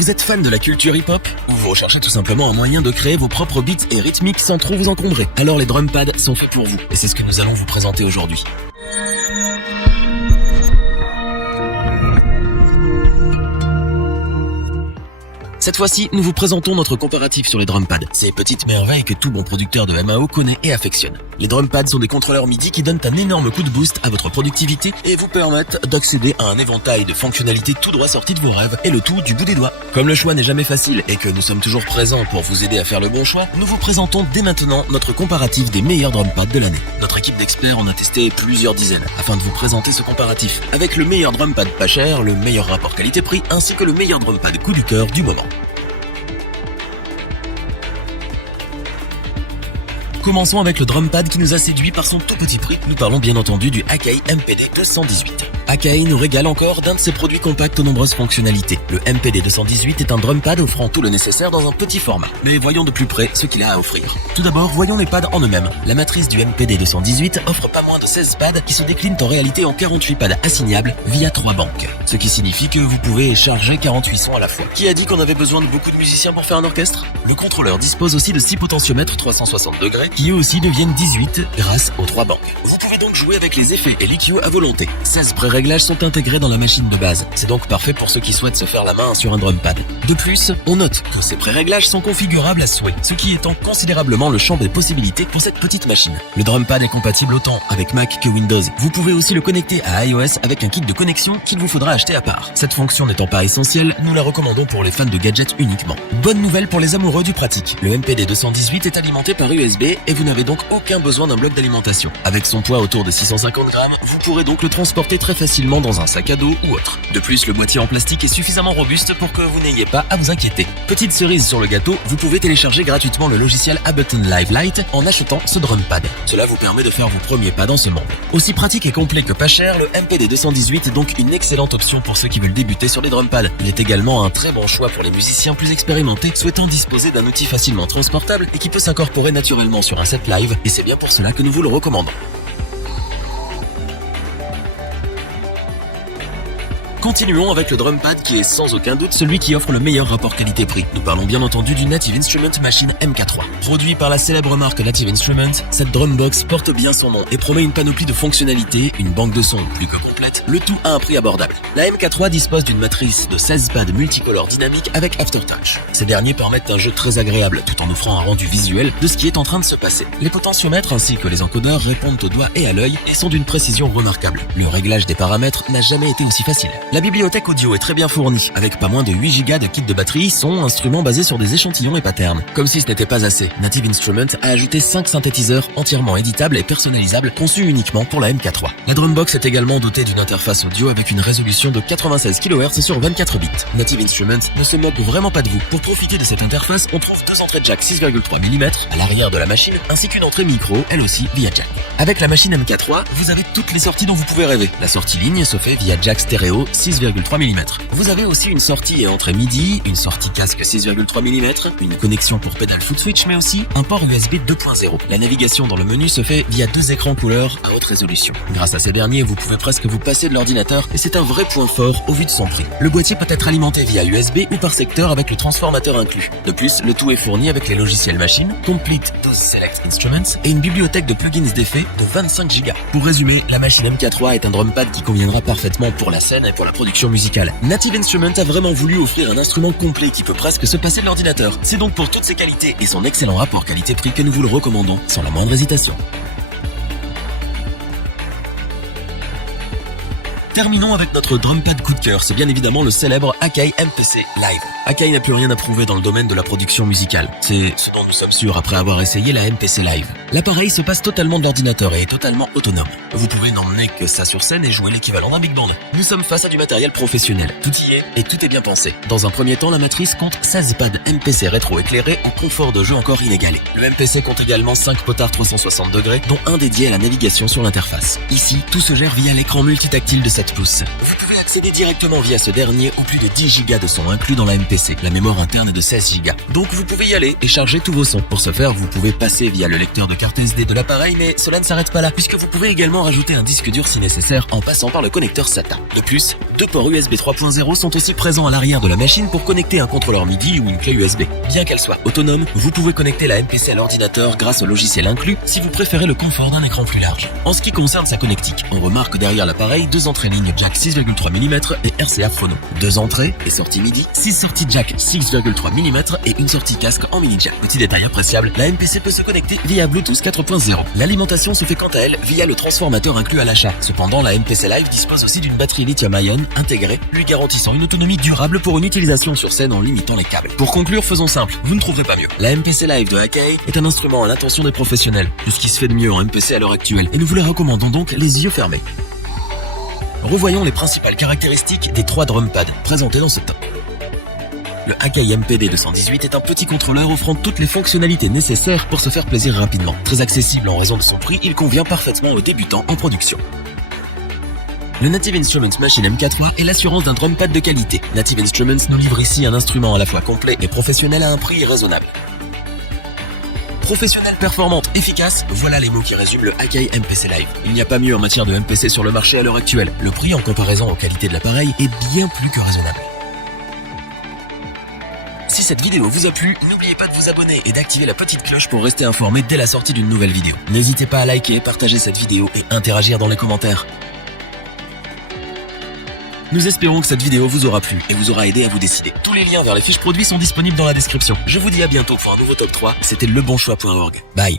Vous êtes fan de la culture hip-hop? Ou vous recherchez tout simplement un moyen de créer vos propres beats et rythmiques sans trop vous encombrer? Alors les drum pads sont faits pour vous, et c'est ce que nous allons vous présenter aujourd'hui. Cette fois-ci, nous vous présentons notre comparatif sur les drum pads, ces petites merveilles que tout bon producteur de MAO connaît et affectionne. Les drum pads sont des contrôleurs MIDI qui donnent un énorme coup de boost à votre productivité et vous permettent d'accéder à un éventail de fonctionnalités tout droit sorties de vos rêves, et le tout du bout des doigts. Comme le choix n'est jamais facile et que nous sommes toujours présents pour vous aider à faire le bon choix, nous vous présentons dès maintenant notre comparatif des meilleurs drum pads de l'année. Notre équipe d'experts en a testé plusieurs dizaines afin de vous présenter ce comparatif, avec le meilleur drum pad pas cher, le meilleur rapport qualité-prix ainsi que le meilleur drum pad coup du cœur du moment. Commençons avec le drum pad qui nous a séduit par son tout petit prix. Nous parlons bien entendu du Akai MPD 218. Akai nous régale encore d'un de ses produits compacts aux nombreuses fonctionnalités. Le MPD 218 est un drum pad offrant tout le nécessaire dans un petit format. Mais voyons de plus près ce qu'il a à offrir. Tout d'abord, voyons les pads en eux-mêmes. La matrice du MPD 218 offre pas moins de 16 pads qui se déclinent en réalité en 48 pads assignables via 3 banques. Ce qui signifie que vous pouvez charger 48 sons à la fois. Qui a dit qu'on avait besoin de beaucoup de musiciens pour faire un orchestre? Le contrôleur dispose aussi de 6 potentiomètres 360 degrés qui eux aussi deviennent 18 grâce aux 3 banques. Vous pouvez donc jouer avec les effets et l'EQ à volonté. 16 pré-réglages sont intégrés dans la machine de base. C'est donc parfait pour ceux qui souhaitent se faire la main sur un drum pad. De plus, on note que ces pré-réglages sont configurables à souhait, ce qui étend considérablement le champ des possibilités pour cette petite machine. Le drum pad est compatible autant avec Mac que Windows. Vous pouvez aussi le connecter à iOS avec un kit de connexion qu'il vous faudra acheter à part. Cette fonction n'étant pas essentielle, nous la recommandons pour les fans de gadgets uniquement. Bonne nouvelle pour les amoureux du pratique. Le MPD 218 est alimenté par USB et vous n'avez donc aucun besoin d'un bloc d'alimentation. Avec son poids autour de 650 grammes, vous pourrez donc le transporter très facilement dans un sac à dos ou autre. De plus, le boîtier en plastique est suffisamment robuste pour que vous n'ayez pas à vous inquiéter. Petite cerise sur le gâteau, vous pouvez télécharger gratuitement le logiciel Ableton Live Lite en achetant ce drum pad. Cela vous permet de faire vos premiers pas dans ce monde. Aussi pratique et complet que pas cher, le MPD 218 est donc une excellente option pour ceux qui veulent débuter sur les drum pads. Il est également un très bon choix pour les musiciens plus expérimentés souhaitant disposer d'un outil facilement transportable et qui peut s'incorporer naturellement sur un set live, et c'est bien pour cela que nous vous le recommandons. Continuons avec le drum pad qui est sans aucun doute celui qui offre le meilleur rapport qualité-prix. Nous parlons bien entendu du Native Instruments Machine MK3. Produit par la célèbre marque Native Instruments, cette drumbox porte bien son nom et promet une panoplie de fonctionnalités, une banque de sons plus que complète, le tout à un prix abordable. La MK3 dispose d'une matrice de 16 pads multicolores dynamiques avec Aftertouch. Ces derniers permettent un jeu très agréable tout en offrant un rendu visuel de ce qui est en train de se passer. Les potentiomètres ainsi que les encodeurs répondent au doigt et à l'œil et sont d'une précision remarquable. Le réglage des paramètres n'a jamais été aussi facile. La bibliothèque audio est très bien fournie, avec pas moins de 8 Go de kit de batterie, son, instruments basés sur des échantillons et patterns. Comme si ce n'était pas assez, Native Instruments a ajouté 5 synthétiseurs entièrement éditables et personnalisables, conçus uniquement pour la MK3. La drumbox est également dotée d'une interface audio avec une résolution de 96 kHz sur 24 bits. Native Instruments ne se moque vraiment pas de vous. Pour profiter de cette interface, on trouve 2 entrées jack 6,3 mm à l'arrière de la machine, ainsi qu'une entrée micro, elle aussi via jack. Avec la machine MK3, vous avez toutes les sorties dont vous pouvez rêver. La sortie ligne se fait via jack stéréo 6,3 mm. Vous avez aussi une sortie et entrée MIDI, une sortie casque 6,3 mm, une connexion pour pédale foot switch, mais aussi un port USB 2.0. La navigation dans le menu se fait via 2 écrans couleur à haute résolution. Grâce à ces derniers, vous pouvez presque vous passer de l'ordinateur et c'est un vrai point fort au vu de son prix. Le boîtier peut être alimenté via USB ou par secteur avec le transformateur inclus. De plus, le tout est fourni avec les logiciels machine, Complete 12 Select Instruments et une bibliothèque de plugins d'effets de 25 Go. Pour résumer, la machine MK3 est un drum pad qui conviendra parfaitement pour la scène et pour la production musicale. Native Instruments a vraiment voulu offrir un instrument complet qui peut presque se passer de l'ordinateur. C'est donc pour toutes ses qualités et son excellent rapport qualité-prix que nous vous le recommandons sans la moindre hésitation. Terminons avec notre drum pad coup de cœur, c'est bien évidemment le célèbre Akai MPC Live. Akai n'a plus rien à prouver dans le domaine de la production musicale. C'est ce dont nous sommes sûrs après avoir essayé la MPC Live. L'appareil se passe totalement de l'ordinateur et est totalement autonome. Vous pouvez n'emmener que ça sur scène et jouer l'équivalent d'un big band. Nous sommes face à du matériel professionnel. Tout y est et tout est bien pensé. Dans un premier temps, la matrice compte 16 pads MPC rétro-éclairés en confort de jeu encore inégalé. Le MPC compte également 5 potards 360 degrés, dont un dédié à la navigation sur l'interface. Ici, tout se gère via l'écran multitactile de sa 7 pouces. Vous pouvez accéder directement via ce dernier aux plus de 10 Go de son inclus dans la MPC. La mémoire interne est de 16 Go. Donc vous pouvez y aller et charger tous vos sons. Pour ce faire, vous pouvez passer via le lecteur de carte SD de l'appareil, mais cela ne s'arrête pas là, puisque vous pouvez également rajouter un disque dur si nécessaire en passant par le connecteur SATA. De plus, 2 ports USB 3.0 sont aussi présents à l'arrière de la machine pour connecter un contrôleur MIDI ou une clé USB. Bien qu'elle soit autonome, vous pouvez connecter la MPC à l'ordinateur grâce au logiciel inclus si vous préférez le confort d'un écran plus large. En ce qui concerne sa connectique, on remarque derrière l'appareil 2 entrées ligne jack 6,3 mm et RCA phono. 2 entrées et sorties MIDI, 6 sorties jack 6,3 mm et une sortie casque en mini jack. Petit détail appréciable, la MPC peut se connecter via Bluetooth 4.0. L'alimentation se fait quant à elle via le transformateur inclus à l'achat. Cependant, la MPC Live dispose aussi d'une batterie lithium-ion intégrée, lui garantissant une autonomie durable pour une utilisation sur scène en limitant les câbles. Pour conclure, faisons simple, vous ne trouverez pas mieux. La MPC Live de Akai est un instrument à l'intention des professionnels, tout ce qui se fait de mieux en MPC à l'heure actuelle, et nous vous les recommandons donc les yeux fermés. Revoyons les principales caractéristiques des 3 drum pads présentés dans ce top. Le Akai MPD 218 est un petit contrôleur offrant toutes les fonctionnalités nécessaires pour se faire plaisir rapidement. Très accessible en raison de son prix, il convient parfaitement aux débutants en production. Le Native Instruments Machine MK3 est l'assurance d'un drum pad de qualité. Native Instruments nous livre ici un instrument à la fois complet et professionnel à un prix raisonnable. Professionnelle, performante, efficace, voilà les mots qui résument le Akai MPC Live. Il n'y a pas mieux en matière de MPC sur le marché à l'heure actuelle. Le prix en comparaison aux qualités de l'appareil est bien plus que raisonnable. Si cette vidéo vous a plu, n'oubliez pas de vous abonner et d'activer la petite cloche pour rester informé dès la sortie d'une nouvelle vidéo. N'hésitez pas à liker, partager cette vidéo et interagir dans les commentaires. Nous espérons que cette vidéo vous aura plu et vous aura aidé à vous décider. Tous les liens vers les fiches produits sont disponibles dans la description. Je vous dis à bientôt pour un nouveau top 3. C'était lebonchoix.org. Bye.